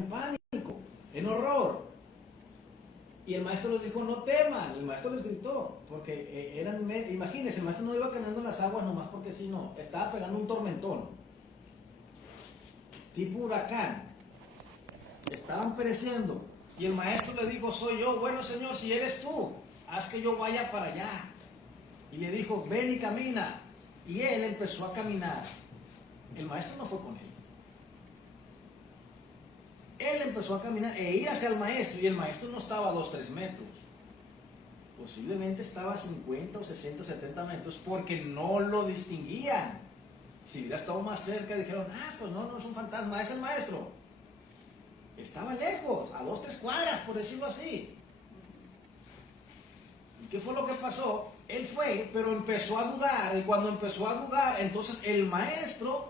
en pánico, en horror. Y el maestro les dijo, no teman. El maestro les gritó, porque imagínense, el maestro no iba caminando en las aguas nomás porque sí, no. Estaba pegando un tormentón, tipo huracán. Estaban pereciendo. Y el maestro le dijo, soy yo. Bueno, Señor, si eres tú, haz que yo vaya para allá. Y le dijo, ven y camina. Y él empezó a caminar. El maestro no fue con él. Él empezó a caminar e ir hacia el maestro. Y el maestro no estaba a 2, 3 metros. Posiblemente estaba a 50 o 60 o 70 metros porque no lo distinguían. Si hubiera estado más cerca, dijeron, pues no es un fantasma, es el maestro. Estaba lejos, a 2, 3 cuadras, por decirlo así. ¿Y qué fue lo que pasó? Él fue, pero empezó a dudar. Y cuando empezó a dudar, entonces el maestro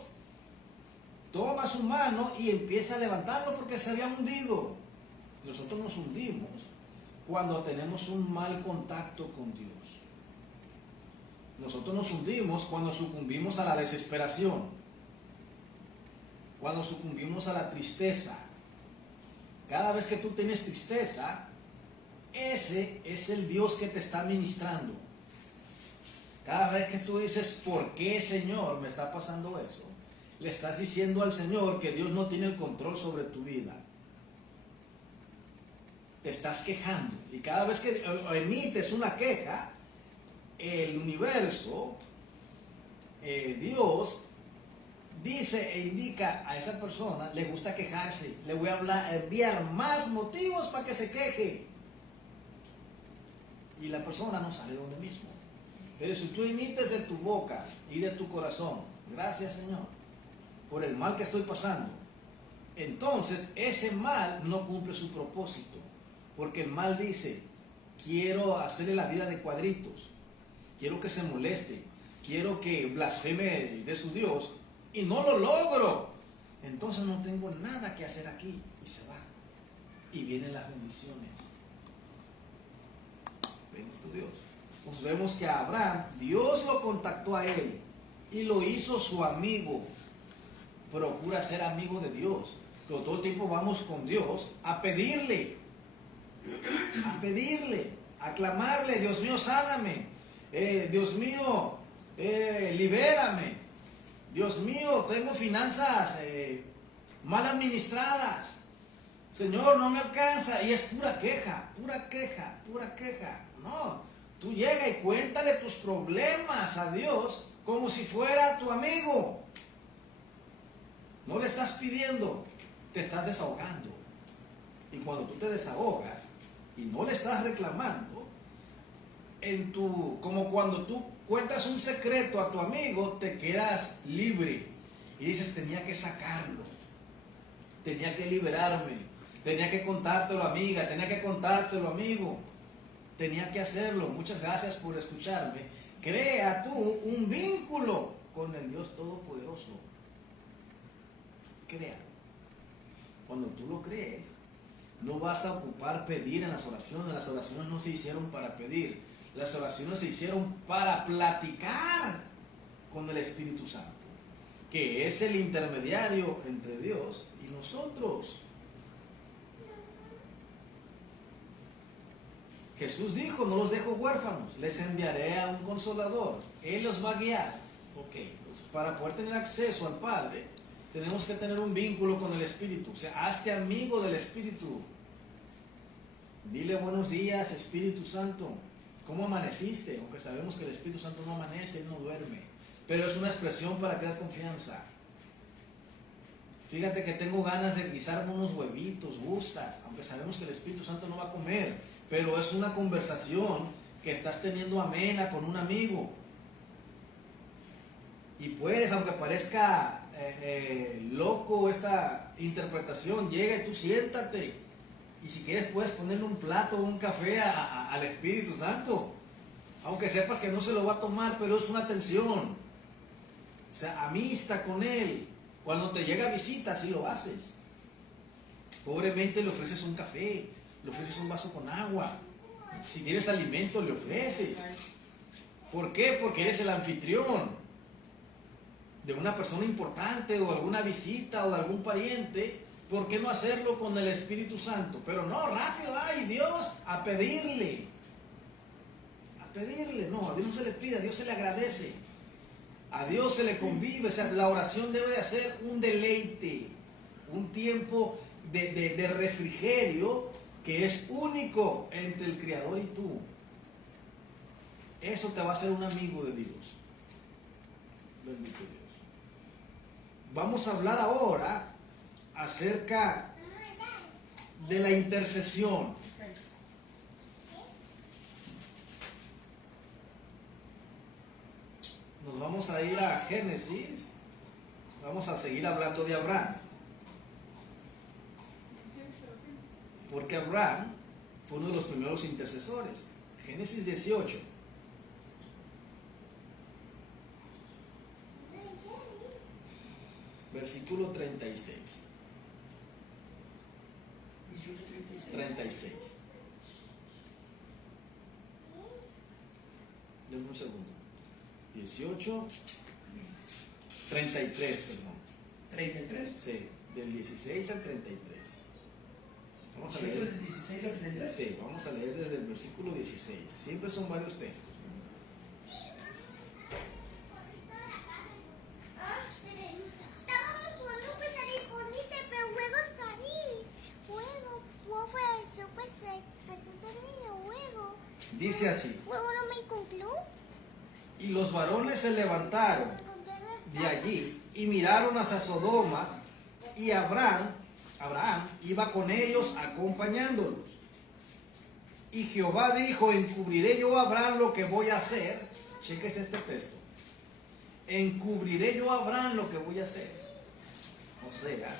toma su mano y empieza a levantarlo porque se había hundido. Nosotros nos hundimos cuando tenemos un mal contacto con Dios. Nosotros nos hundimos cuando sucumbimos a la desesperación, cuando sucumbimos a la tristeza. Cada vez que tú tienes tristeza, ese es el Dios que te está ministrando. Cada vez que tú dices, ¿por qué, Señor, me está pasando eso? Le estás diciendo al Señor que Dios no tiene el control sobre tu vida. Te estás quejando. Y cada vez que emites una queja, el universo, Dios, dice e indica a esa persona, le gusta quejarse, le voy a enviar más motivos para que se queje. Y la persona no sale donde mismo. Pero si tú emites de tu boca y de tu corazón, gracias, Señor, por el mal que estoy pasando, entonces ese mal no cumple su propósito. Porque el mal dice, quiero hacerle la vida de cuadritos, quiero que se moleste, quiero que blasfeme de su Dios, y no lo logro. Entonces no tengo nada que hacer aquí, y se va. Y vienen las bendiciones. Bendito Dios. Pues vemos que a Abraham, Dios lo contactó a él y lo hizo su amigo. Procura ser amigo de Dios. Pero todo el tiempo vamos con Dios a pedirle, a clamarle, Dios mío, sáname, Dios mío, libérame, Dios mío, tengo finanzas mal administradas, Señor, no me alcanza. Y es pura queja, pura queja, pura queja. No, tú llega y cuéntale tus problemas a Dios como si fuera tu amigo. No le estás pidiendo, te estás desahogando. Y cuando tú te desahogas y no le estás reclamando, como cuando tú cuentas un secreto a tu amigo, te quedas libre. Y dices, tenía que sacarlo, tenía que liberarme, tenía que contártelo, amiga, tenía que contártelo, amigo, tenía que hacerlo. Muchas gracias por escucharme. Crea tú un vínculo con el Dios Todopoderoso. Crea. Cuando tú lo crees, no vas a ocupar pedir en las oraciones. Las oraciones no se hicieron para pedir. Las oraciones se hicieron para platicar con el Espíritu Santo, que es el intermediario entre Dios y nosotros. Jesús dijo, no los dejo huérfanos, les enviaré a un consolador. Él los va a guiar. Ok, entonces para poder tener acceso al Padre, tenemos que tener un vínculo con el Espíritu. O sea, hazte amigo del Espíritu. Dile buenos días, Espíritu Santo. ¿Cómo amaneciste? Aunque sabemos que el Espíritu Santo no amanece, Él no duerme. Pero es una expresión para crear confianza. Fíjate que tengo ganas de guisarme unos huevitos, gustas. Aunque sabemos que el Espíritu Santo no va a comer. Pero es una conversación que estás teniendo amena con un amigo. Y puedes, aunque parezca loco esta interpretación, llega y tú siéntate. Y si quieres puedes ponerle un plato o un café al Espíritu Santo. Aunque sepas que no se lo va a tomar, pero es una atención. O sea, amista con Él. Cuando te llega visita, así lo haces. Pobremente le ofreces un café, le ofreces un vaso con agua. Si tienes alimento, le ofreces. ¿Por qué? Porque eres el anfitrión de una persona importante o alguna visita o de algún pariente ¿Por qué no hacerlo con el Espíritu Santo? Pero no, rápido, ay Dios, a pedirle. A pedirle, no, a Dios no se le pide, a Dios se le agradece. A Dios se le convive, o sea, la oración debe de ser un deleite, un tiempo de refrigerio que es único entre el Creador y tú. Eso te va a hacer un amigo de Dios. Bendito Dios. Vamos a hablar ahora acerca de la intercesión. Nos vamos a ir a Génesis. Vamos a seguir hablando de Abraham. Porque Abraham fue uno de los primeros intercesores. Génesis 18. Versículo 36. 36. Denme un segundo. 18. 33, perdón. 33. Sí, del 16 al 33. Vamos a 18 leer. del 16 al 33. Sí, vamos a leer desde el versículo 16. Siempre son varios textos. Dice así: y los varones se levantaron de allí y miraron hacia Sodoma, y Abraham iba con ellos acompañándolos. Y Jehová dijo: encubriré yo a Abraham lo que voy a hacer. Chéquese este texto. Encubriré yo a Abraham lo que voy a hacer. O sea,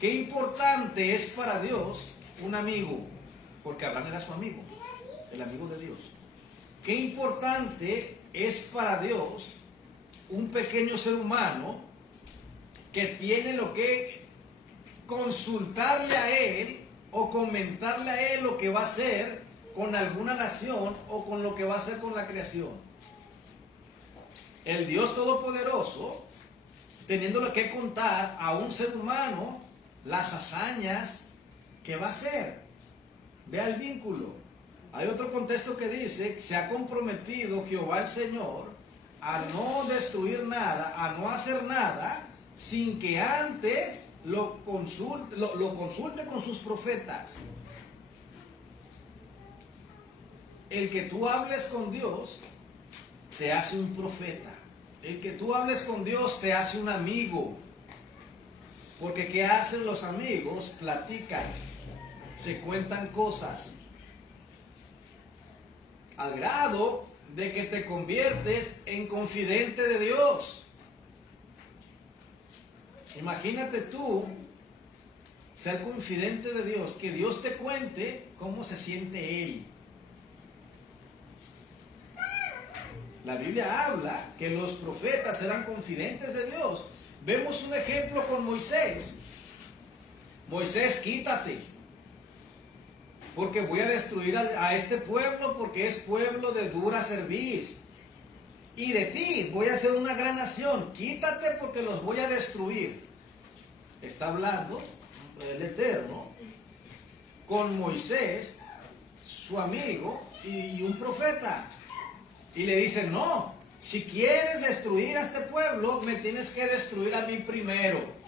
qué importante es para Dios un amigo, porque Abraham era su amigo, el amigo de Dios. Qué importante es para Dios un pequeño ser humano que tiene lo que consultarle a Él o comentarle a Él lo que va a hacer con alguna nación o con lo que va a hacer con la creación. El Dios Todopoderoso, teniéndole que contar a un ser humano las hazañas que va a hacer. Vea el vínculo. Hay otro contexto que dice: se ha comprometido Jehová el Señor a no destruir nada, a no hacer nada, sin que antes lo consulte con sus profetas. El que tú hables con Dios te hace un profeta. El que tú hables con Dios te hace un amigo. Porque ¿qué hacen los amigos? Platican, se cuentan cosas, al grado de que te conviertes en confidente de Dios. Imagínate tú ser confidente de Dios, que Dios te cuente cómo se siente Él. La Biblia habla que los profetas eran confidentes de Dios. Vemos un ejemplo con Moisés. Moisés, quítate, porque voy a destruir a este pueblo, porque es pueblo de dura cerviz. Y de ti voy a hacer una gran nación. Quítate porque los voy a destruir. Está hablando el Eterno con Moisés, su amigo y un profeta. Y le dice: no, si quieres destruir a este pueblo, me tienes que destruir a mí primero.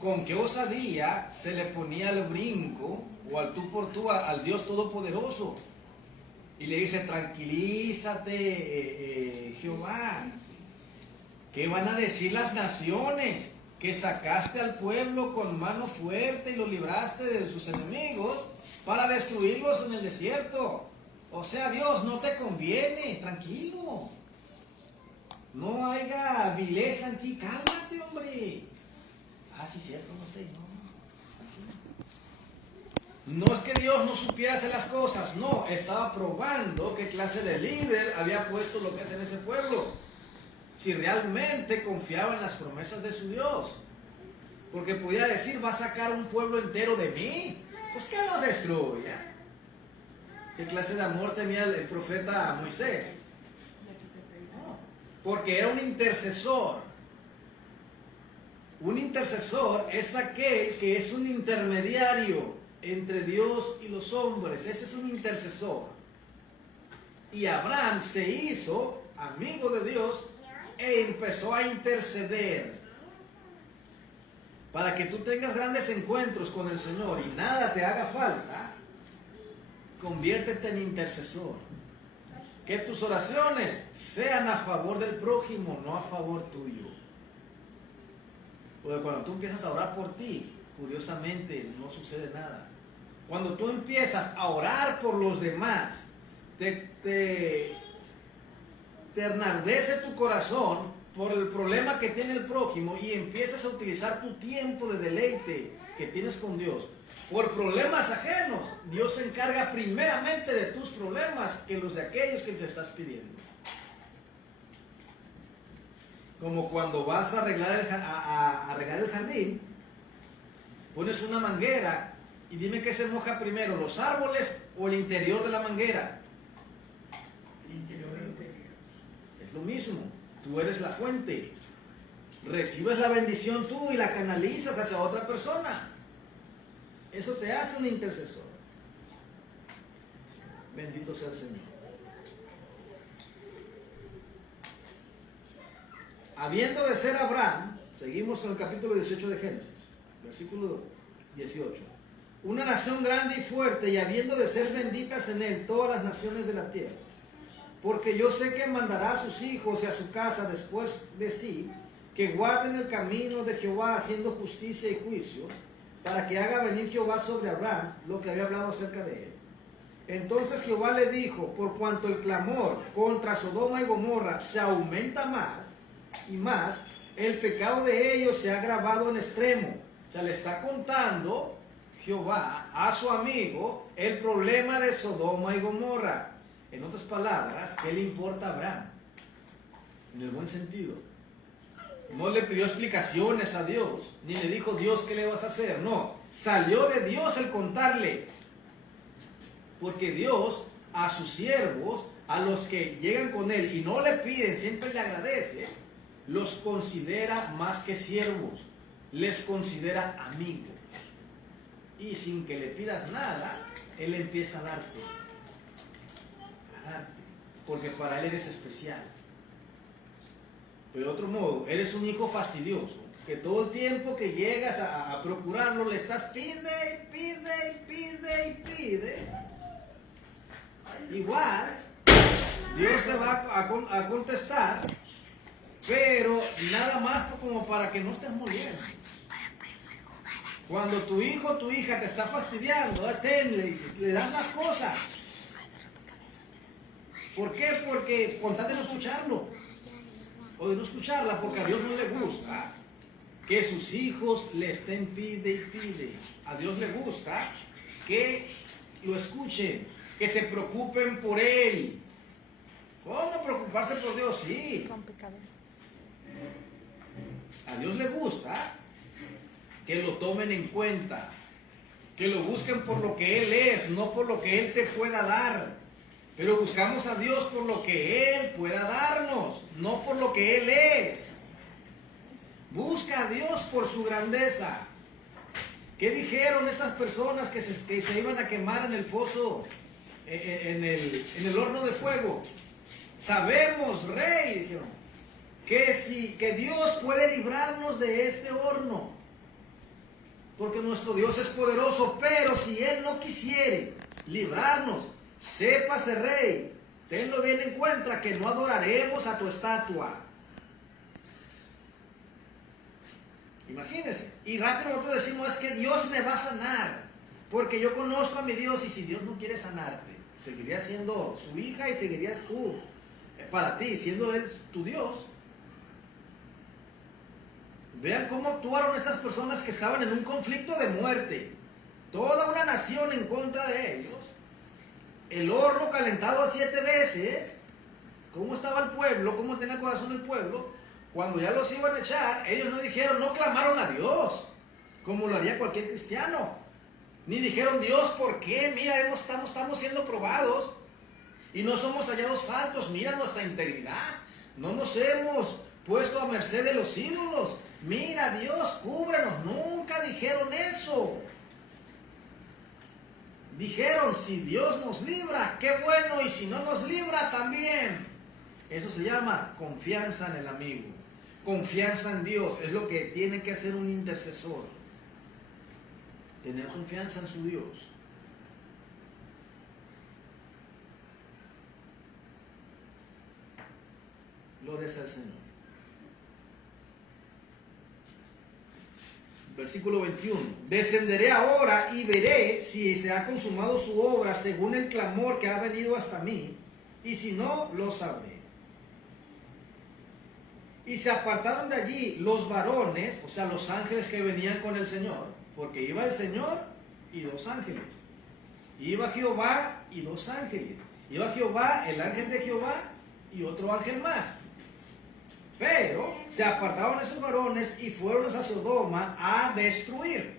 Con qué osadía se le ponía el brinco o al tú por tú al Dios Todopoderoso. Y le dice: tranquilízate, Jehová. ¿Qué van a decir las naciones? Que sacaste al pueblo con mano fuerte y lo libraste de sus enemigos para destruirlos en el desierto. O sea, Dios, no te conviene, tranquilo. No haya vileza en ti, cálmate, hombre. Ah, sí, cierto, no sé, no. No es que Dios no supiera hacer las cosas, no, estaba probando qué clase de líder había puesto lo que es en ese pueblo. Si realmente confiaba en las promesas de su Dios. Porque podía decir: va a sacar un pueblo entero de mí. Pues que los destruya. ¿Qué clase de amor tenía el profeta Moisés? No, porque era un intercesor Un intercesor es aquel que es un intermediario entre Dios y los hombres. Ese es un intercesor. Y Abraham se hizo amigo de Dios e empezó a interceder. Para que tú tengas grandes encuentros con el Señor y nada te haga falta, conviértete en intercesor. Que tus oraciones sean a favor del prójimo, no a favor tuyo. Porque cuando tú empiezas a orar por ti, curiosamente no sucede nada. Cuando tú empiezas a orar por los demás, te enardece tu corazón por el problema que tiene el prójimo y empiezas a utilizar tu tiempo de deleite que tienes con Dios por problemas ajenos. Dios se encarga primeramente de tus problemas que los de aquellos que te estás pidiendo. Como cuando vas a regar el jardín, pones una manguera y dime qué se moja primero, los árboles o el interior de la manguera. El interior de los tejidos. Es lo mismo, tú eres la fuente. Recibes la bendición tú y la canalizas hacia otra persona. Eso te hace un intercesor. Bendito sea el Señor. Habiendo de ser Abraham, seguimos con el capítulo 18 de Génesis, versículo 18. Una nación grande y fuerte, y habiendo de ser benditas en él todas las naciones de la tierra. Porque yo sé que mandará a sus hijos y a su casa después de sí, que guarden el camino de Jehová haciendo justicia y juicio, para que haga venir Jehová sobre Abraham lo que había hablado acerca de él. Entonces Jehová le dijo, por cuanto el clamor contra Sodoma y Gomorra se aumenta más y más, el pecado de ellos se ha agravado en extremo. O sea, le está contando Jehová a su amigo el problema de Sodoma y Gomorra. En otras palabras, ¿qué le importa a Abraham? En el buen sentido. No le pidió explicaciones a Dios, ni le dijo, Dios, ¿qué le vas a hacer? No, salió de Dios el contarle. Porque Dios a sus siervos, a los que llegan con él y no le piden, siempre le agradece, los considera más que siervos, les considera amigos. Y sin que le pidas nada, él empieza a darte, porque para él eres especial. Pero de otro modo, eres un hijo fastidioso, que todo el tiempo que llegas a procurarlo, le estás pide. Igual, Dios te va a contestar, pero nada más como para que no estés moliendo. Cuando tu hijo o tu hija te está fastidiando, le das las cosas. ¿Por qué? Porque contate no escucharlo. O de no escucharla, porque a Dios no le gusta que sus hijos le estén pide y pide. A Dios le gusta que lo escuchen, que se preocupen por Él. ¿Cómo preocuparse por Dios? Sí. A Dios le gusta que lo tomen en cuenta, que lo busquen por lo que Él es, no por lo que Él te pueda dar. Pero buscamos a Dios por lo que Él pueda darnos, no por lo que Él es. Busca a Dios por su grandeza. ¿Qué dijeron estas personas que se iban a quemar en el foso, en el horno de fuego? Sabemos, Rey, dijeron, que Dios puede librarnos de este horno. Porque nuestro Dios es poderoso, pero si Él no quisiere librarnos, sépase, Rey, tenlo bien en cuenta que no adoraremos a tu estatua. Imagínense. Y rápido nosotros decimos, es que Dios me va a sanar, porque yo conozco a mi Dios, y si Dios no quiere sanarte, seguirías siendo su hija y seguirías tú, para ti, siendo Él tu Dios. Vean cómo actuaron estas personas que estaban en un conflicto de muerte. Toda una nación en contra de ellos. El horno calentado a 7 veces. ¿Cómo estaba el pueblo? ¿Cómo tenía el corazón el pueblo? Cuando ya los iban a echar, ellos no dijeron, no clamaron a Dios, como lo haría cualquier cristiano. Ni dijeron, Dios, ¿por qué? Mira, estamos siendo probados y no somos hallados faltos. Mira nuestra integridad. No nos hemos puesto a merced de los ídolos, Mira, Dios, cúbrenos. Nunca dijeron eso. Dijeron, si Dios nos libra, qué bueno, y si no nos libra, también. Eso se llama confianza en el amigo. Confianza en Dios. Es lo que tiene que hacer un intercesor. Tener confianza en su Dios. Gloria al Señor. Versículo 21. Descenderé ahora y veré si se ha consumado su obra según el clamor que ha venido hasta mí, y si no, lo sabré. Y se apartaron de allí los varones, o sea, los ángeles que venían con el Señor, porque iba el Señor y dos ángeles. Iba Jehová y dos ángeles. Iba Jehová, el ángel de Jehová, y otro ángel más. Pero se apartaron esos varones y fueron a Sodoma a destruir.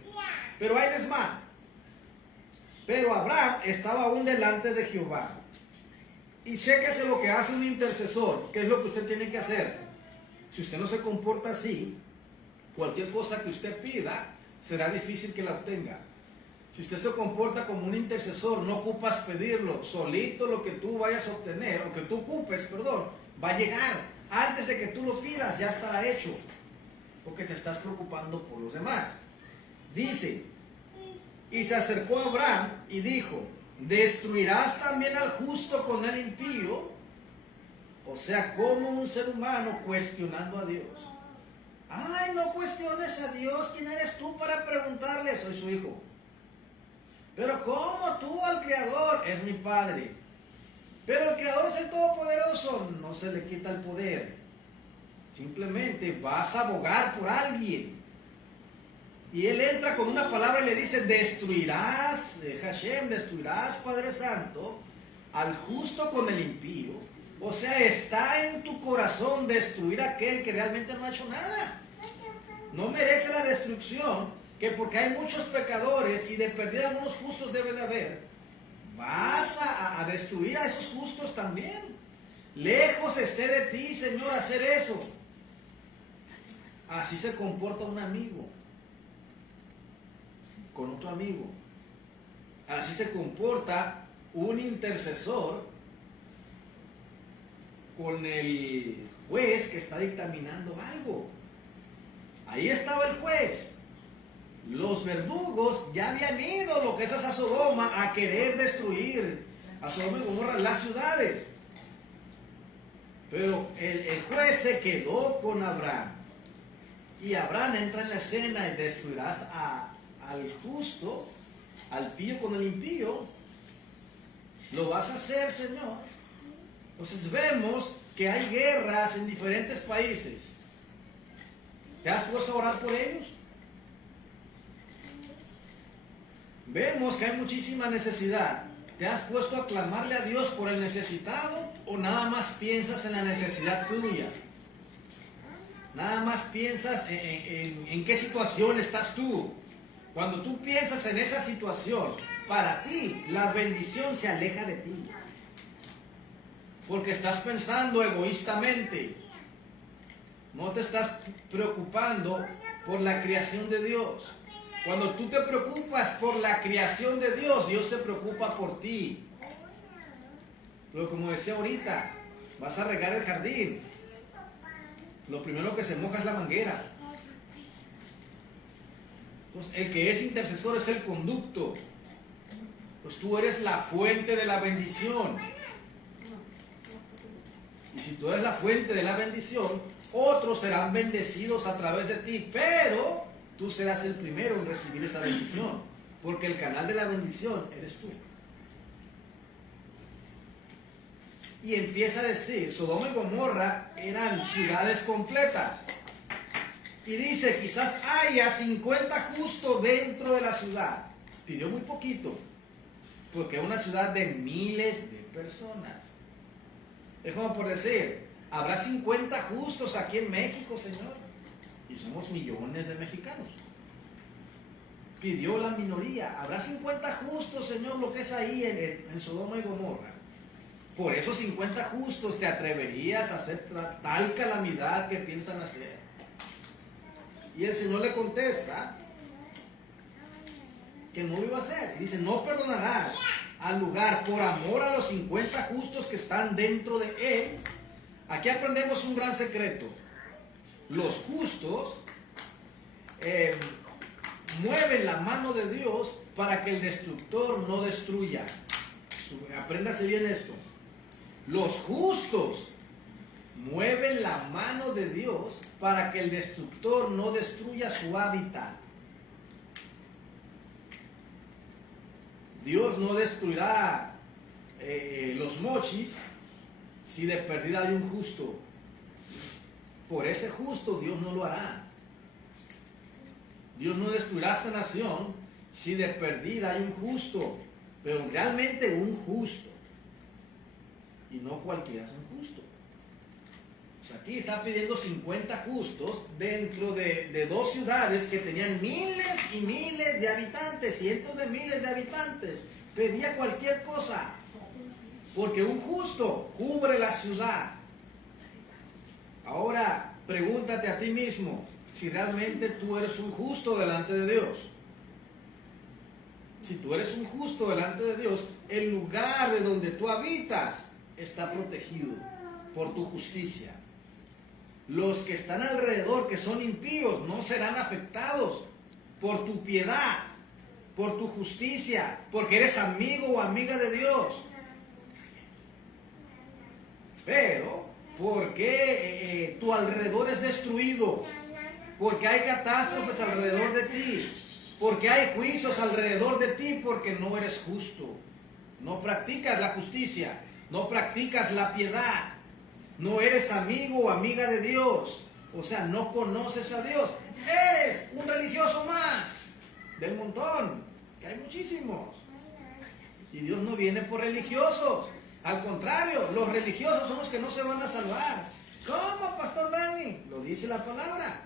Pero ahí les va. Pero Abraham estaba aún delante de Jehová. Y chéquese lo que hace un intercesor, que es lo que usted tiene que hacer. Si usted no se comporta así, cualquier cosa que usted pida, será difícil que la obtenga. Si usted se comporta como un intercesor, no ocupas pedirlo. Solito lo que tú vayas a obtener, o que tú ocupes, perdón, va a llegar. Antes de que tú lo pidas, ya estará hecho. Porque te estás preocupando por los demás. Dice, y se acercó a Abraham y dijo, ¿destruirás también al justo con el impío? O sea, como un ser humano cuestionando a Dios. Ay, no cuestiones a Dios. ¿Quién eres tú para preguntarle? Soy su hijo. Pero ¿cómo tú al Creador? Es mi Padre. Pero el Creador es el Todopoderoso. No se le quita el poder. Simplemente vas a abogar por alguien. Y él entra con una palabra y le dice, destruirás, Hashem, destruirás, Padre Santo, al justo con el impío. O sea, está en tu corazón destruir a aquel que realmente no ha hecho nada. No merece la destrucción, que porque hay muchos pecadores y de perdida algunos justos debe de haber. Vas a destruir a esos justos también. Lejos esté de ti, Señor, hacer eso. Así se comporta un amigo con otro amigo. Así se comporta un intercesor con el juez que está dictaminando algo. Ahí estaba el juez. Los verdugos ya habían ido, lo que es a Sodoma, a querer destruir a Sodoma y Gomorra, las ciudades. Pero el juez se quedó con Abraham. Y Abraham entra en la escena y destruirás al justo, al pío con el impío. Lo vas a hacer, Señor. Entonces vemos que hay guerras en diferentes países. ¿Te has puesto a orar por ellos? Vemos que hay muchísima necesidad. ¿Te has puesto a clamarle a Dios por el necesitado o nada más piensas en la necesidad tuya? Nada más piensas en qué situación estás tú. Cuando tú piensas en esa situación, para ti la bendición se aleja de ti. Porque estás pensando egoístamente. No te estás preocupando por la creación de Dios. Cuando tú te preocupas por la creación de Dios, Dios se preocupa por ti. Pero como decía ahorita, vas a regar el jardín. Lo primero que se moja es la manguera. Entonces, el que es intercesor es el conducto. Pues tú eres la fuente de la bendición. Y si tú eres la fuente de la bendición, otros serán bendecidos a través de ti, pero tú serás el primero en recibir esa bendición, porque el canal de la bendición eres tú. Y empieza a decir, Sodoma y Gomorra eran ciudades completas. Y dice, quizás haya 50 justos dentro de la ciudad. Pidió muy poquito, porque es una ciudad de miles de personas. Es como por decir, habrá 50 justos aquí en México, Señor. Y somos millones de mexicanos. Pidió la minoría. Habrá 50 justos, Señor, lo que es ahí en Sodoma y Gomorra. Por esos 50 justos te atreverías a hacer tal calamidad que piensan hacer. Y el Señor le contesta que no lo iba a hacer. Y dice, no perdonarás al lugar por amor a los 50 justos que están dentro de él. Aquí aprendemos un gran secreto. Los justos mueven la mano de Dios para que el destructor no destruya. Apréndase bien esto. Los justos mueven la mano de Dios para que el destructor no destruya su hábitat. Dios no destruirá los mochis si de perdida hay un justo. Por ese justo Dios no lo hará. Dios no destruirá esta nación si de perdida hay un justo, pero realmente un justo. Y no cualquiera es un justo. Pues aquí está pidiendo 50 justos dentro de dos ciudades que tenían miles y miles de habitantes, cientos de miles de habitantes. Pedía cualquier cosa, porque un justo cubre la ciudad. Ahora, pregúntate a ti mismo si realmente tú eres un justo delante de Dios. Si tú eres un justo delante de Dios, el lugar de donde tú habitas está protegido por tu justicia. Los que están alrededor, que son impíos, no serán afectados por tu piedad, por tu justicia, porque eres amigo o amiga de Dios. Pero, porque tu alrededor es destruido, porque hay catástrofes alrededor de ti, porque hay juicios alrededor de ti, porque no eres justo. No practicas la justicia, no practicas la piedad. No eres amigo o amiga de Dios. O sea, no conoces a Dios. Eres un religioso más del montón, que hay muchísimos. Y Dios no viene por religiosos. Al contrario, los religiosos son los que no se van a salvar. ¿Cómo, Pastor Dani? Lo dice la palabra.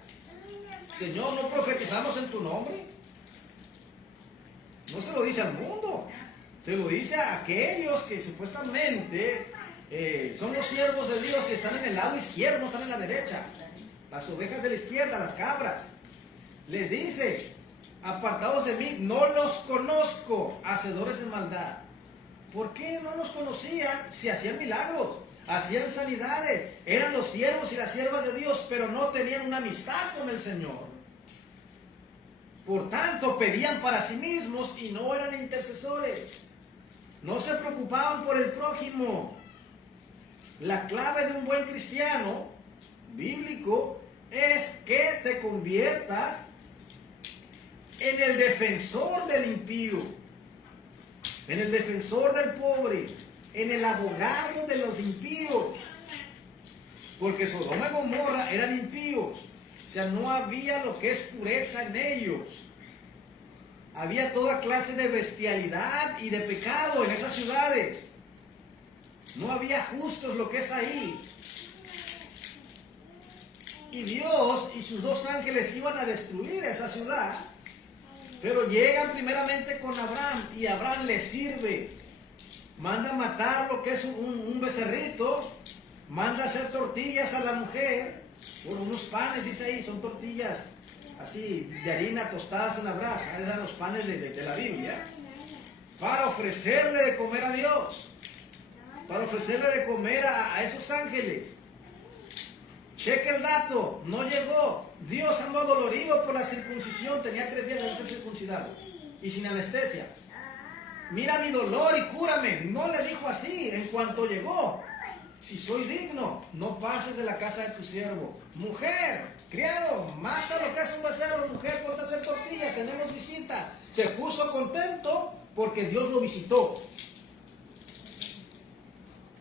Señor, ¿no profetizamos en tu nombre? No se lo dice al mundo. Se lo dice a aquellos que supuestamente son los siervos de Dios y están en el lado izquierdo, no están en la derecha. Las ovejas de la izquierda, las cabras. Les dice, apartados de mí, no los conozco, hacedores de maldad. ¿Por qué no los conocían si hacían milagros? Hacían sanidades, eran los siervos y las siervas de Dios, pero no tenían una amistad con el Señor. Por tanto, pedían para sí mismos y no eran intercesores. No se preocupaban por el prójimo. La clave de un buen cristiano bíblico es que te conviertas en el defensor del impío, en el defensor del pobre, en el abogado de los impíos. Porque Sodoma y Gomorra eran impíos. O sea, no había lo que es pureza en ellos. Había toda clase de bestialidad y de pecado en esas ciudades. No había justos lo que es ahí. Y Dios y sus dos ángeles iban a destruir esa ciudad. Pero llegan primeramente con Abraham y Abraham les sirve. Manda a matar lo que es un becerrito. Manda a hacer tortillas a la mujer. Bueno, unos panes, dice ahí, son tortillas así de harina tostadas en la brasa. Eran los panes de la Biblia. Para ofrecerle de comer a Dios. Para ofrecerle de comer a esos ángeles. Cheque el dato, no llegó. Dios andó dolorido por la circuncisión, tenía 3 días de no ser circuncidado y sin anestesia. Mira mi dolor y cúrame. No le dijo así en cuanto llegó. Si soy digno, no pases de la casa de tu siervo. Mujer, criado, mata lo que es un becerro. Mujer, ponte a hacer tortillas, tenemos visitas. Se puso contento porque Dios lo visitó.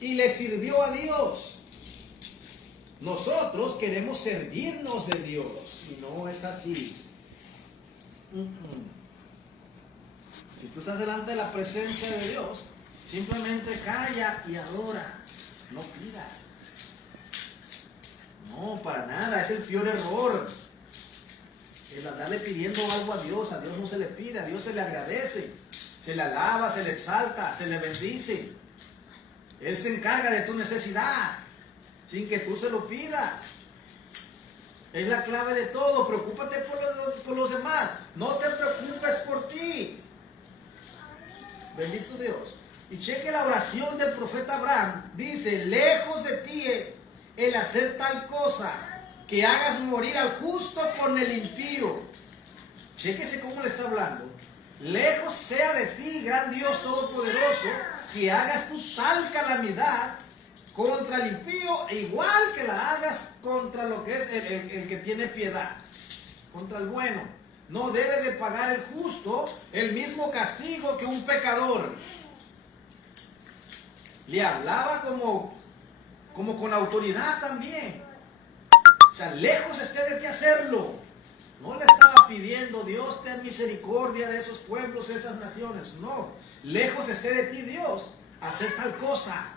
Y le sirvió a Dios. Nosotros queremos servirnos de Dios. Y no es así. Si tú estás delante de la presencia de Dios, simplemente calla y adora. No pidas. No, para nada. Es el peor error. El andarle pidiendo algo a Dios no se le pide. A Dios se le agradece. Se le alaba, se le exalta, se le bendice. Él se encarga de tu necesidad sin que tú se lo pidas. Es la clave de todo. Preocúpate por los demás. No te preocupes por ti. Bendito Dios. Y cheque la oración del profeta Abraham. Dice, lejos de ti el hacer tal cosa, que hagas morir al justo con el impío. Chéquese cómo le está hablando. Lejos sea de ti, gran Dios todopoderoso, que hagas tú tal calamidad contra el impío, igual que la hagas contra lo que es el que tiene piedad, contra el bueno. No debe de pagar el justo el mismo castigo que un pecador. Le hablaba como con autoridad también. O sea, lejos esté de ti hacerlo. No le estaba pidiendo, Dios, ten misericordia de esos pueblos, de esas naciones. No, lejos esté de ti, Dios, hacer tal cosa.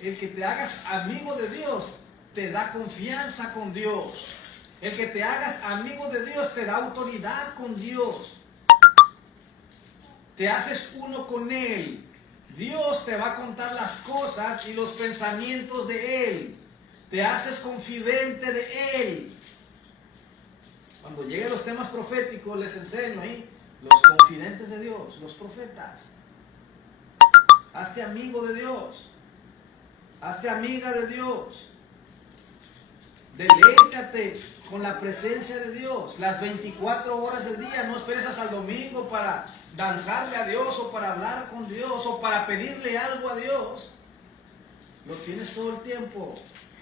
El que te hagas amigo de Dios te da confianza con Dios. El que te hagas amigo de Dios te da autoridad con Dios. Te haces uno con Él. Dios te va a contar las cosas y los pensamientos de Él. Te haces confidente de Él. Cuando lleguen los temas proféticos les enseño ahí los confidentes de Dios, los profetas. Hazte amigo de Dios. Hazte amiga de Dios. Deleítate con la presencia de Dios las 24 horas del día. No esperes hasta el domingo para danzarle a Dios o para hablar con Dios o para pedirle algo a Dios. Lo tienes todo el tiempo.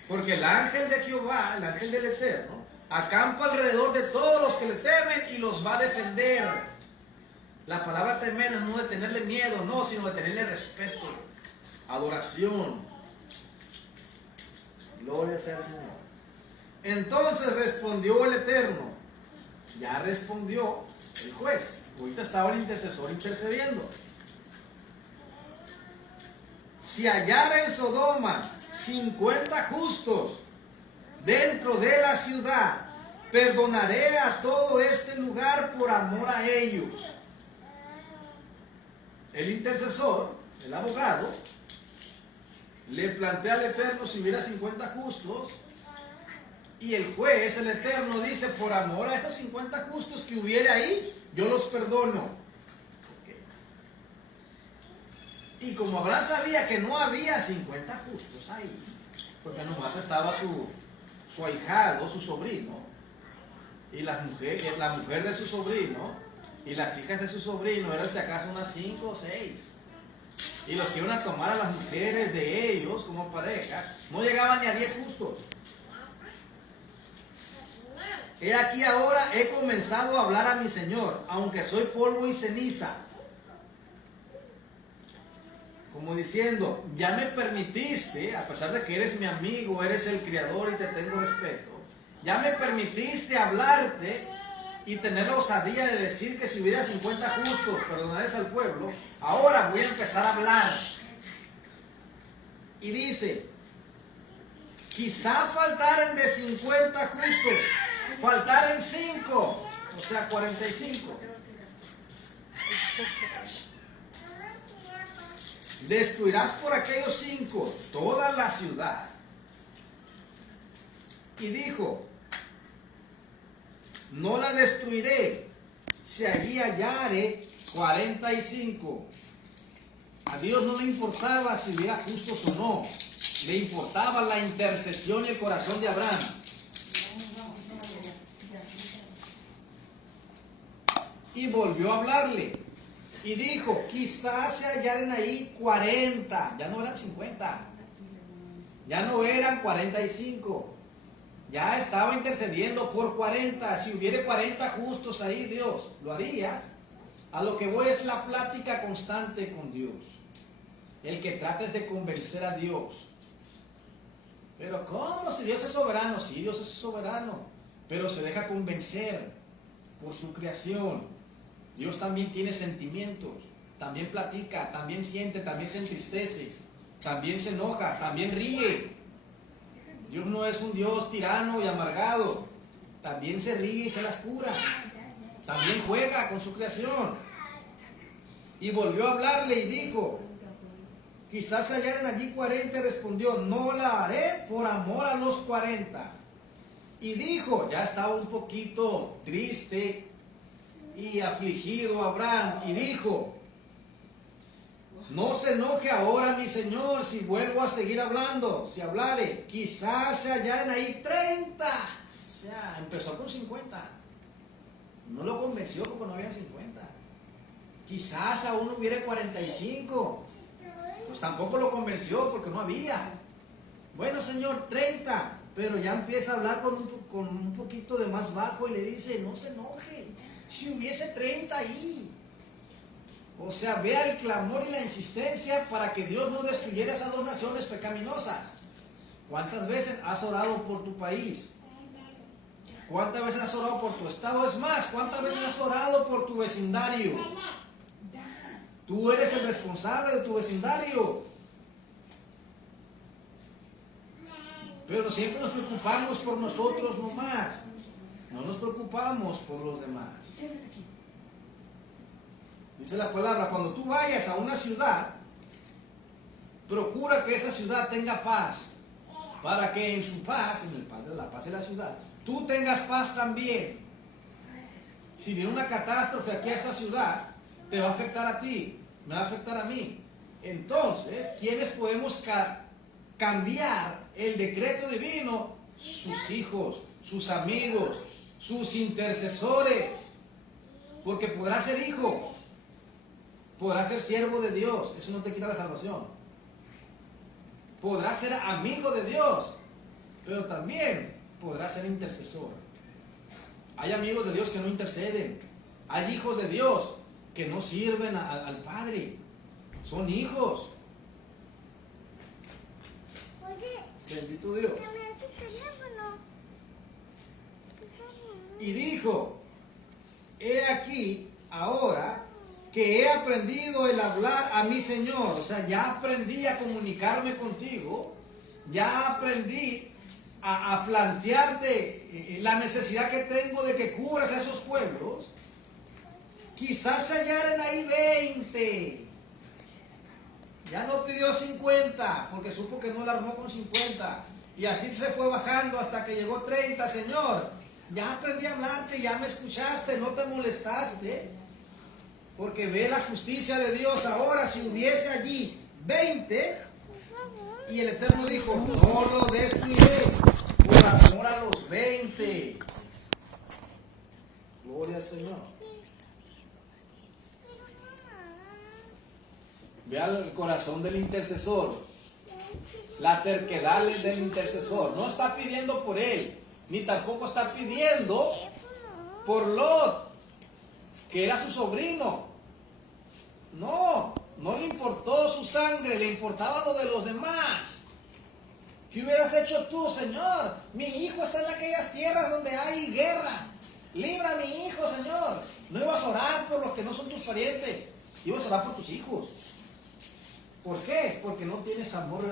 Porque el ángel de Jehová, el ángel del Eterno, acampa alrededor de todos los que le temen y los va a defender. La palabra temer no es de tenerle miedo, no, sino de tenerle respeto, adoración. Gloria sea al Señor. Entonces respondió el Eterno. Ya respondió el juez. Ahorita estaba el intercesor intercediendo. Si hallara en Sodoma 50 justos dentro de la ciudad, perdonaré a todo este lugar por amor a ellos. El intercesor, el abogado, le plantea al Eterno si hubiera 50 justos, y el juez, el Eterno, dice, por amor a esos 50 justos que hubiera ahí, yo los perdono. Okay. Y como Abraham sabía que no había 50 justos ahí, porque nomás estaba su ahijado, su sobrino, y la mujer de su sobrino, y las hijas de su sobrino, eran si acaso unas 5 o 6. Y los que iban a tomar a las mujeres de ellos como pareja, no llegaban ni a 10 justos. He aquí ahora he comenzado a hablar a mi Señor, aunque soy polvo y ceniza. Como diciendo, ya me permitiste, a pesar de que eres mi amigo, eres el Criador y te tengo respeto, ya me permitiste hablarte y tener la osadía de decir que si hubiera 50 justos, perdonares al pueblo. Ahora voy a empezar a hablar. Y dice, quizá faltaren de 50 justos, faltaren 5, o sea 45. Destruirás por aquellos 5 toda la ciudad. Y dijo, no la destruiré si allí hallare 45. A Dios no le importaba si hubiera justos o no. Le importaba la intercesión y el corazón de Abraham. Y volvió a hablarle. Y dijo, quizás se hallaren ahí 40. Ya no eran 50. Ya no eran 45. Ya estaba intercediendo por 40. Si hubiera 40 justos ahí, Dios, ¿lo harías? A lo que voy es la plática constante con Dios. El que trates de convencer a Dios. Pero ¿cómo? Si Dios es soberano. Sí, Dios es soberano. Pero se deja convencer por su creación. Dios también tiene sentimientos. También platica, también siente, también se entristece. También se enoja, también ríe. Dios no es un Dios tirano y amargado. También se ríe y se las cura. También juega con su creación. Y volvió a hablarle y dijo, quizás se hallaran allí 40, y respondió, no la haré por amor a los 40. Y dijo, ya estaba un poquito triste y afligido Abraham, y dijo, no se enoje ahora mi señor si vuelvo a seguir hablando, si hablare, quizás se hallaran ahí 30. O sea, empezó con 50. No lo convenció porque no habían 50. Quizás aún hubiera 45. Pues tampoco lo convenció porque no había. Bueno, señor, 30. Pero ya empieza a hablar con un poquito de más bajo y le dice, no se enoje. Si hubiese 30 ahí. O sea, vea el clamor y la insistencia para que Dios no destruyera esas dos naciones pecaminosas. ¿Cuántas veces has orado por tu país? ¿Cuántas veces has orado por tu estado? Es más, ¿cuántas veces has orado por tu vecindario? Tú eres el responsable de tu vecindario. Pero siempre nos preocupamos por nosotros nomás. No nos preocupamos por los demás. Dice la palabra, cuando tú vayas a una ciudad, procura que esa ciudad tenga paz. Para que en su paz, en la paz de la ciudad, tú tengas paz también. Si viene una catástrofe aquí a esta ciudad, te va a afectar a ti, me va a afectar a mí. Entonces, ¿quiénes podemos cambiar el decreto divino? Sus hijos, sus amigos, sus intercesores. Porque podrás ser hijo, podrás ser siervo de Dios, eso no te quita la salvación. Podrás ser amigo de Dios, pero también podrás ser intercesor. Hay amigos de Dios que no interceden. Hay hijos de Dios que no sirven al Padre. Son hijos. Bendito Dios. Y dijo, he aquí ahora que he aprendido el hablar a mi Señor. O sea, ya aprendí a comunicarme contigo. Ya aprendí a plantearte la necesidad que tengo de que cubras a esos pueblos. Quizás se hallaran ahí 20. Ya no pidió 50 porque supo que no la armó con 50. Y así se fue bajando hasta que llegó 30. Señor, ya aprendí a hablarte, ya me escuchaste, no te molestaste. Porque ve la justicia de Dios. Ahora, si hubiese allí 20, y el Eterno dijo, no lo destruiré por amor a los 20. Gloria al Señor. Vea el corazón del intercesor. La terquedad del intercesor. No está pidiendo por él, ni tampoco está pidiendo por Lot, que era su sobrino. No, no le importó su sangre, le importaba lo de los demás. ¿Qué hubieras hecho tú, Señor? Mi hijo está en aquellas tierras donde hay guerra. Libra a mi hijo, Señor. No ibas a orar por los que no son tus parientes, ibas a orar por tus hijos. ¿Por qué? Porque no tienes amor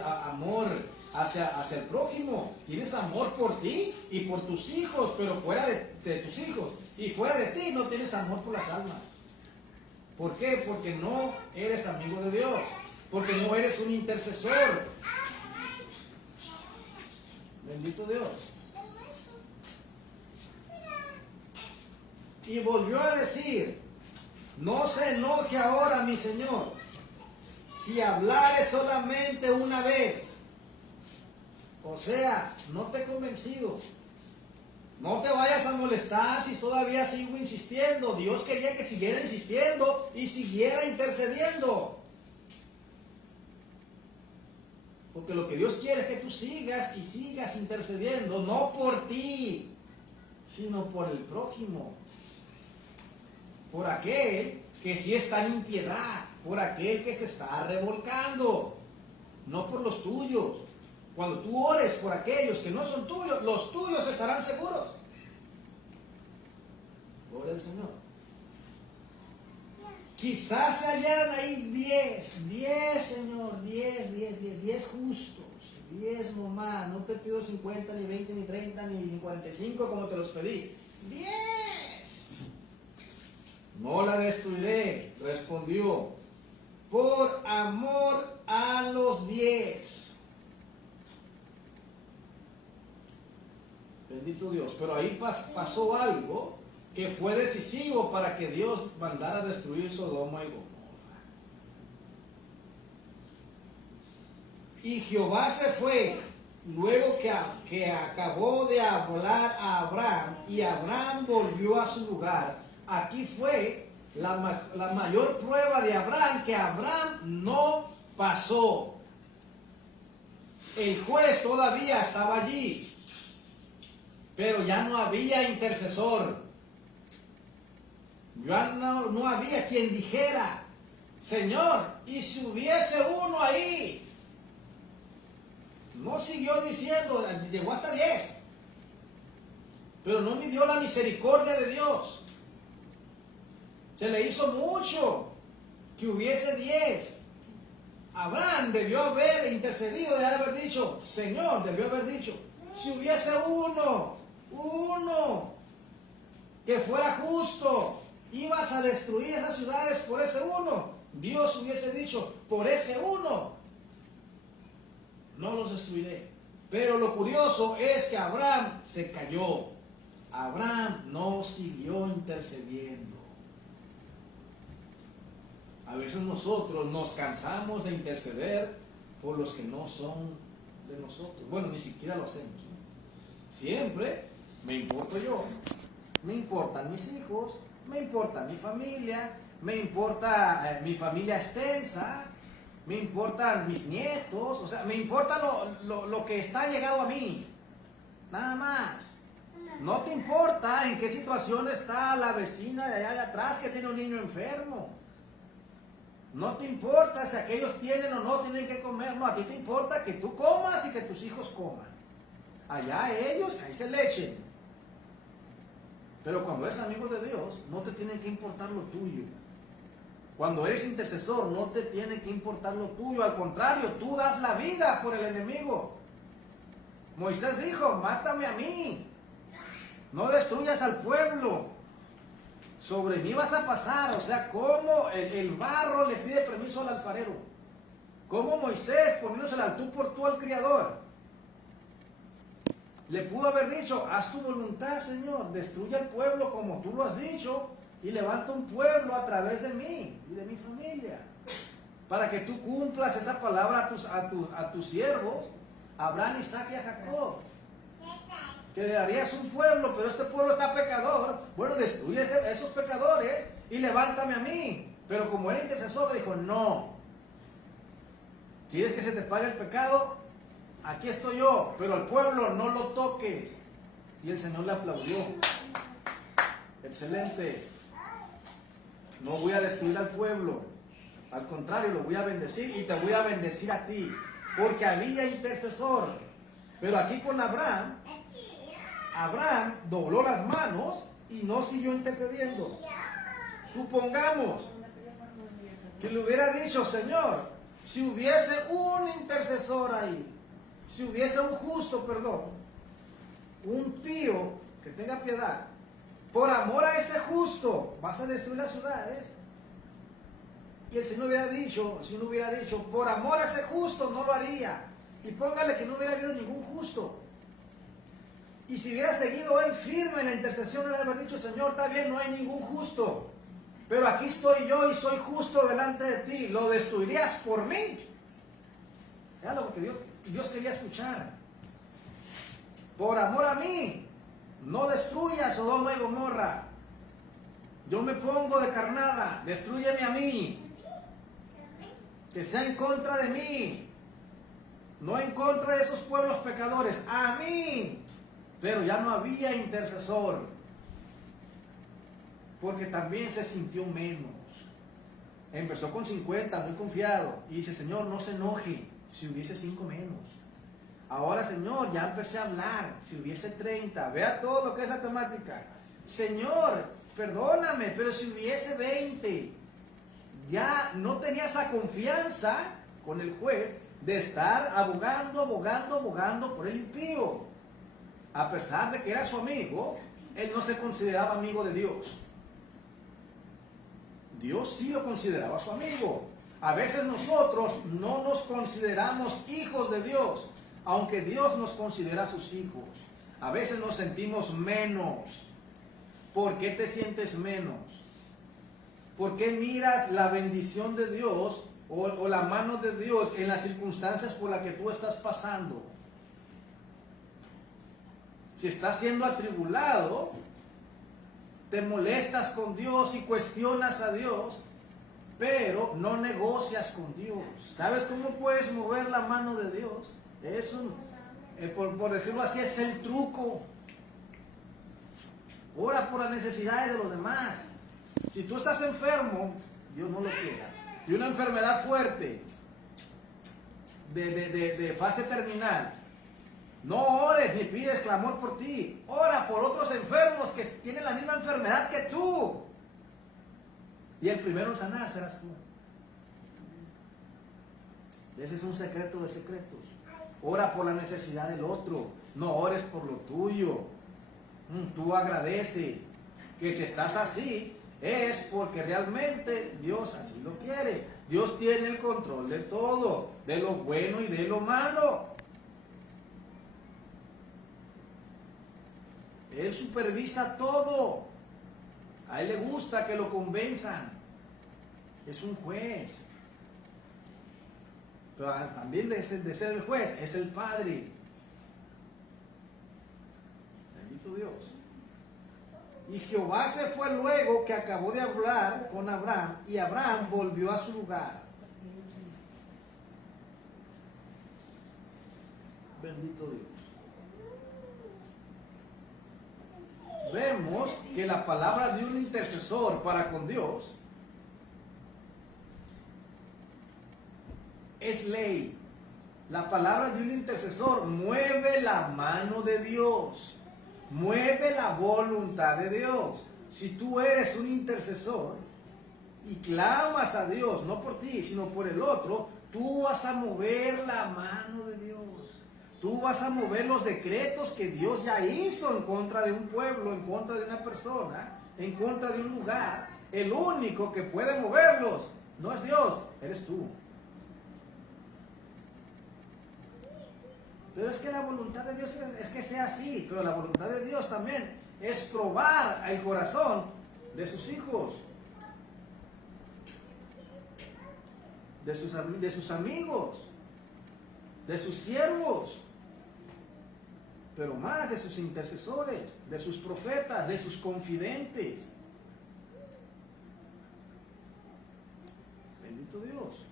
hacia el prójimo. Tienes amor por ti y por tus hijos, pero fuera de tus hijos y fuera de ti no tienes amor por las almas. ¿Por qué? Porque no eres amigo de Dios, porque no eres un intercesor. Bendito Dios. Y volvió a decir, no se enoje ahora mi Señor, si hablare solamente una vez. O sea, no te he convencido. No te vayas a molestar si todavía sigo insistiendo. Dios quería que siguiera insistiendo y siguiera intercediendo. Porque lo que Dios quiere es que tú sigas y sigas intercediendo, no por ti, sino por el prójimo. Por aquel que sí está en impiedad, por aquel que se está revolcando, no por los tuyos. Cuando tú ores por aquellos que no son tuyos, los tuyos estarán seguros. Gloria al Señor. Quizás se hallaran ahí 10, Señor, 10 justos, 10 nomás. No te pido 50, ni 20, ni 30, ni 45 como te los pedí. 10. No la destruiré, respondió. por amor a los 10. Bendito Dios. Pero ahí pasó algo que fue decisivo para que Dios mandara a destruir Sodoma y Gomorra. Y Jehová se fue luego que acabó de hablar a Abraham, y Abraham volvió a su lugar. Aquí fue la mayor prueba de Abraham, que Abraham no pasó. El juez todavía estaba allí, pero ya no había intercesor. Ya no había quien dijera: Señor, y si hubiese uno ahí. No siguió diciendo, llegó hasta 10. Pero no midió la misericordia de Dios. Se le hizo mucho que hubiese 10. Abraham debió haber intercedido, de haber dicho: Señor, debió haber dicho, si hubiese uno que fuera justo, ibas a destruir esas ciudades por ese uno. Dios hubiese dicho: por ese uno no los destruiré. Pero lo curioso es que Abraham se calló. Abraham no siguió intercediendo. A veces nosotros nos cansamos de interceder por los que no son de nosotros. Bueno, ni siquiera lo hacemos, ¿no? Siempre me importo yo, me importan mis hijos, me importa mi familia, me importa mi familia extensa, me importan mis nietos, o sea, me importa lo que está llegado a mí, nada más. No te importa en qué situación está la vecina de allá de atrás que tiene un niño enfermo. No te importa si aquellos tienen o no tienen que comer. No, a ti te importa que tú comas y que tus hijos coman. Allá ellos, ahí se le echen. Pero cuando eres amigo de Dios, no te tiene que importar lo tuyo. Cuando eres intercesor, no te tiene que importar lo tuyo. Al contrario, tú das la vida por el enemigo. Moisés dijo: mátame a mí. No destruyas al pueblo. Sobre mí vas a pasar. O sea, como el barro le pide permiso al alfarero. Como Moisés, poniéndose al tú por tú al Criador, le pudo haber dicho: haz tu voluntad, Señor. Destruye al pueblo como tú lo has dicho. Y levanta un pueblo a través de mí y de mi familia, para que tú cumplas esa palabra a tus siervos, Abraham, Isaac y a Jacob, que le darías un pueblo. Pero este pueblo está pecador. Bueno, destruye esos pecadores y levántame a mí. Pero como era intercesor, le dijo: no, ¿quieres que se te pague el pecado? Aquí estoy yo, pero al pueblo no lo toques. Y el Señor le aplaudió. Excelente. No voy a destruir al pueblo, al contrario, lo voy a bendecir, y te voy a bendecir a ti, porque había intercesor. Pero aquí con Abraham dobló las manos y no siguió intercediendo. Supongamos que le hubiera dicho: Señor, si hubiese un intercesor ahí, si hubiese un justo, un pío que tenga piedad, por amor a ese justo, vas a destruir las ciudades. Y el Señor hubiera dicho, por amor a ese justo no lo haría. Y póngale que no hubiera habido ningún justo. Y si hubiera seguido él firme en la intercesión, él haber dicho: Señor, está bien, no hay ningún justo, pero aquí estoy yo y soy justo delante de ti. ¿Lo destruirías por mí? Era lo que Dios quería escuchar. Por amor a mí, no destruyas Sodoma y Gomorra. Yo me pongo de carnada. Destrúyeme a mí. Que sea en contra de mí. No en contra de esos pueblos pecadores. A mí. Pero ya no había intercesor. Porque también se sintió menos. Empezó con 50, muy confiado. Y dice: Señor, no se enoje si hubiese 5 menos. Ahora, Señor, ya empecé a hablar. Si hubiese 30, vea todo lo que es la temática. Señor, perdóname, pero si hubiese 20, ya no tenía esa confianza con el juez de estar abogando por el impío. A pesar de que era su amigo, él no se consideraba amigo de Dios. Dios sí lo consideraba su amigo. A veces nosotros no nos consideramos hijos de Dios, aunque Dios nos considera sus hijos. A veces nos sentimos menos. ¿Por qué te sientes menos? ¿Por qué miras la bendición de Dios o la mano de Dios en las circunstancias por las que tú estás pasando? Si estás siendo atribulado, te molestas con Dios y cuestionas a Dios, pero no negocias con Dios. ¿Sabes cómo puedes mover la mano de Dios? Es por decirlo así, es el truco. Ora por las necesidades de los demás. Si tú estás enfermo, Dios no lo quiera, y una enfermedad fuerte, de fase terminal, no ores ni pides clamor por ti. Ora por otros enfermos que tienen la misma enfermedad que tú. Y el primero en sanar serás tú. Ese es un secreto de secretos. Ora por la necesidad del otro. No ores por lo tuyo. Tú agradece. Que si estás así, es porque realmente Dios así lo quiere. Dios tiene el control de todo, de lo bueno y de lo malo. Él supervisa todo. A Él le gusta que lo convenzan. Es un juez. Pero también de ser el juez, es el Padre. Bendito Dios. Y Jehová se fue luego que acabó de hablar con Abraham, y Abraham volvió a su lugar. Bendito Dios. Vemos que la palabra de un intercesor para con Dios es ley. La palabra de un intercesor mueve la mano de Dios, mueve la voluntad de Dios. Si tú eres un intercesor y clamas a Dios, no por ti, sino por el otro, tú vas a mover la mano de Dios. Tú vas a mover los decretos que Dios ya hizo en contra de un pueblo, en contra de una persona, en contra de un lugar. El único que puede moverlos no es Dios, eres tú. Pero es que la voluntad de Dios es que sea así, pero la voluntad de Dios también es probar el corazón de sus hijos, de sus amigos, de sus siervos, pero más de sus intercesores, de sus profetas, de sus confidentes. Bendito Dios.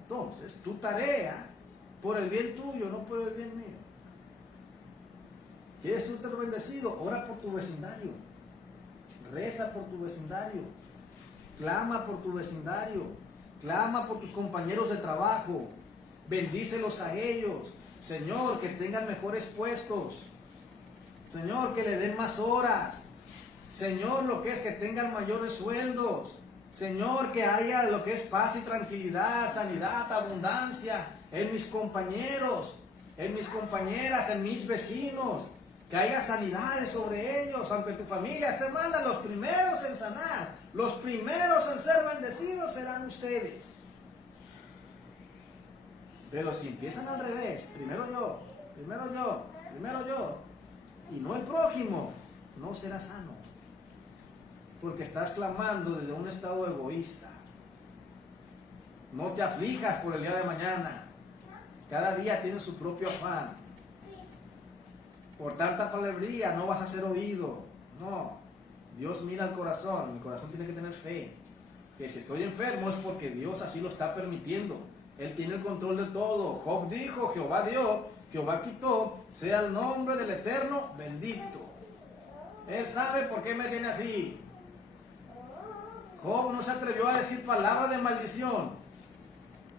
Entonces, tu tarea, por el bien tuyo, no por el bien mío. ¿Quieres ser bendecido? Ora por tu vecindario. Reza por tu vecindario. Clama por tu vecindario. Clama por tus compañeros de trabajo. Bendícelos a ellos. Señor, que tengan mejores puestos. Señor, que le den más horas. Señor, lo que es que tengan mayores sueldos. Señor, que haya lo que es paz y tranquilidad, sanidad, abundancia en mis compañeros, en mis compañeras, en mis vecinos. Que haya sanidades sobre ellos, aunque tu familia esté mala, los primeros en sanar, los primeros en ser bendecidos serán ustedes. Pero si empiezan al revés, primero yo, y no el prójimo, no será sano. Porque estás clamando desde un estado egoísta. No te aflijas por el día de mañana. Cada día tiene su propio afán. Por tanta palabrería no vas a ser oído. No, Dios mira el corazón. El corazón tiene que tener fe. Que si estoy enfermo es porque Dios así lo está permitiendo. Él tiene el control de todo. Job dijo, Jehová dio, Jehová quitó, sea el nombre del Eterno bendito. Él sabe por qué me tiene así. Job no se atrevió a decir palabra de maldición,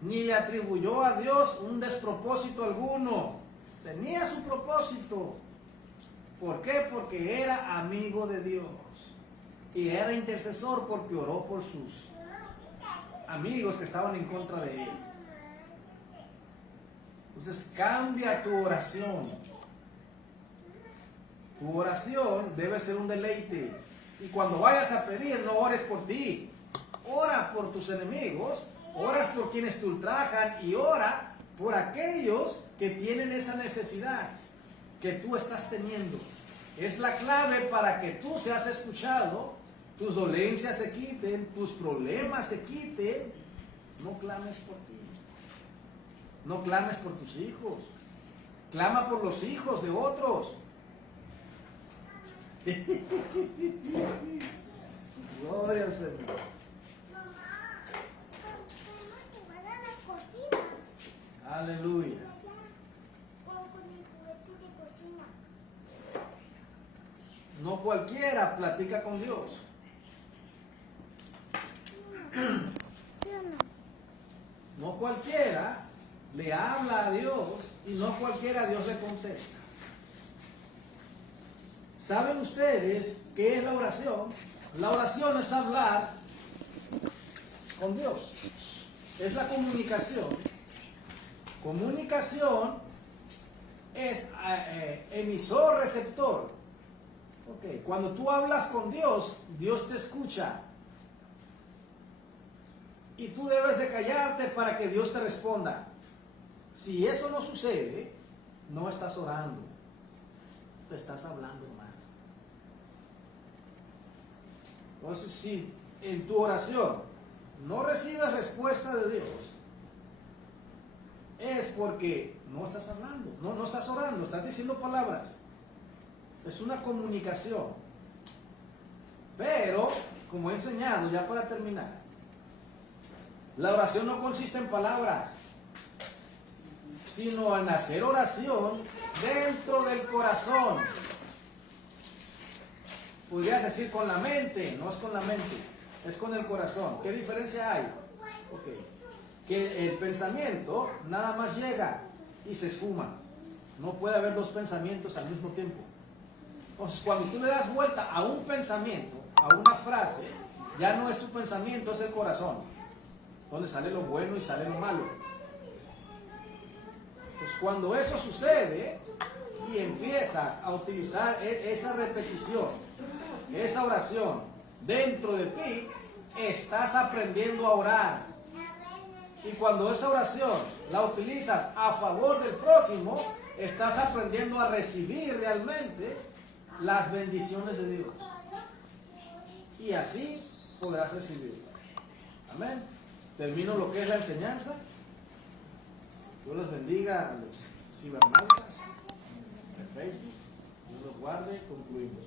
ni le atribuyó a Dios un despropósito alguno. Tenía su propósito. ¿Por qué? Porque era amigo de Dios. Y era intercesor porque oró por sus amigos que estaban en contra de él. Entonces cambia tu oración. Tu oración debe ser un deleite. Y cuando vayas a pedir, no ores por ti. ora por tus enemigos, oras por quienes te ultrajan y ora por aquellos que tienen esa necesidad que tú estás teniendo. Es la clave para que tú seas escuchado, tus dolencias se quiten, tus problemas se quiten. No clames por ti, no clames por tus hijos, clama por los hijos de otros. Gloria al Señor. Aleluya. No cualquiera platica con Dios. No cualquiera le habla a Dios y no cualquiera Dios le contesta. ¿Saben ustedes qué es la oración? La oración es hablar con Dios. Es la comunicación. Comunicación es emisor-receptor. Okay. Cuando tú hablas con Dios, Dios te escucha. Y tú debes de callarte para que Dios te responda. Si eso no sucede, no estás orando. Te estás hablando más. Entonces, si en tu oración no recibes respuesta de Dios, es porque no estás hablando, no estás orando, estás diciendo palabras. Es una comunicación. Pero, como he enseñado, ya para terminar, la oración no consiste en palabras, sino en hacer oración dentro del corazón. Podrías decir con la mente, no es con la mente, es con el corazón. ¿Qué diferencia hay? Okay. Que el pensamiento nada más llega y se esfuma. No puede haber dos pensamientos al mismo tiempo. Entonces, cuando tú le das vuelta a un pensamiento, a una frase, ya no es tu pensamiento, es el corazón, donde sale lo bueno y sale lo malo. Pues cuando eso sucede y empiezas a utilizar esa repetición, esa oración dentro de ti, estás aprendiendo a orar. Y cuando esa oración la utilizas a favor del prójimo, estás aprendiendo a recibir realmente las bendiciones de Dios. Y así podrás recibirlas. Amén. Termino lo que es la enseñanza. Dios los bendiga a los cibernautas de Facebook. Dios los guarde. Concluimos.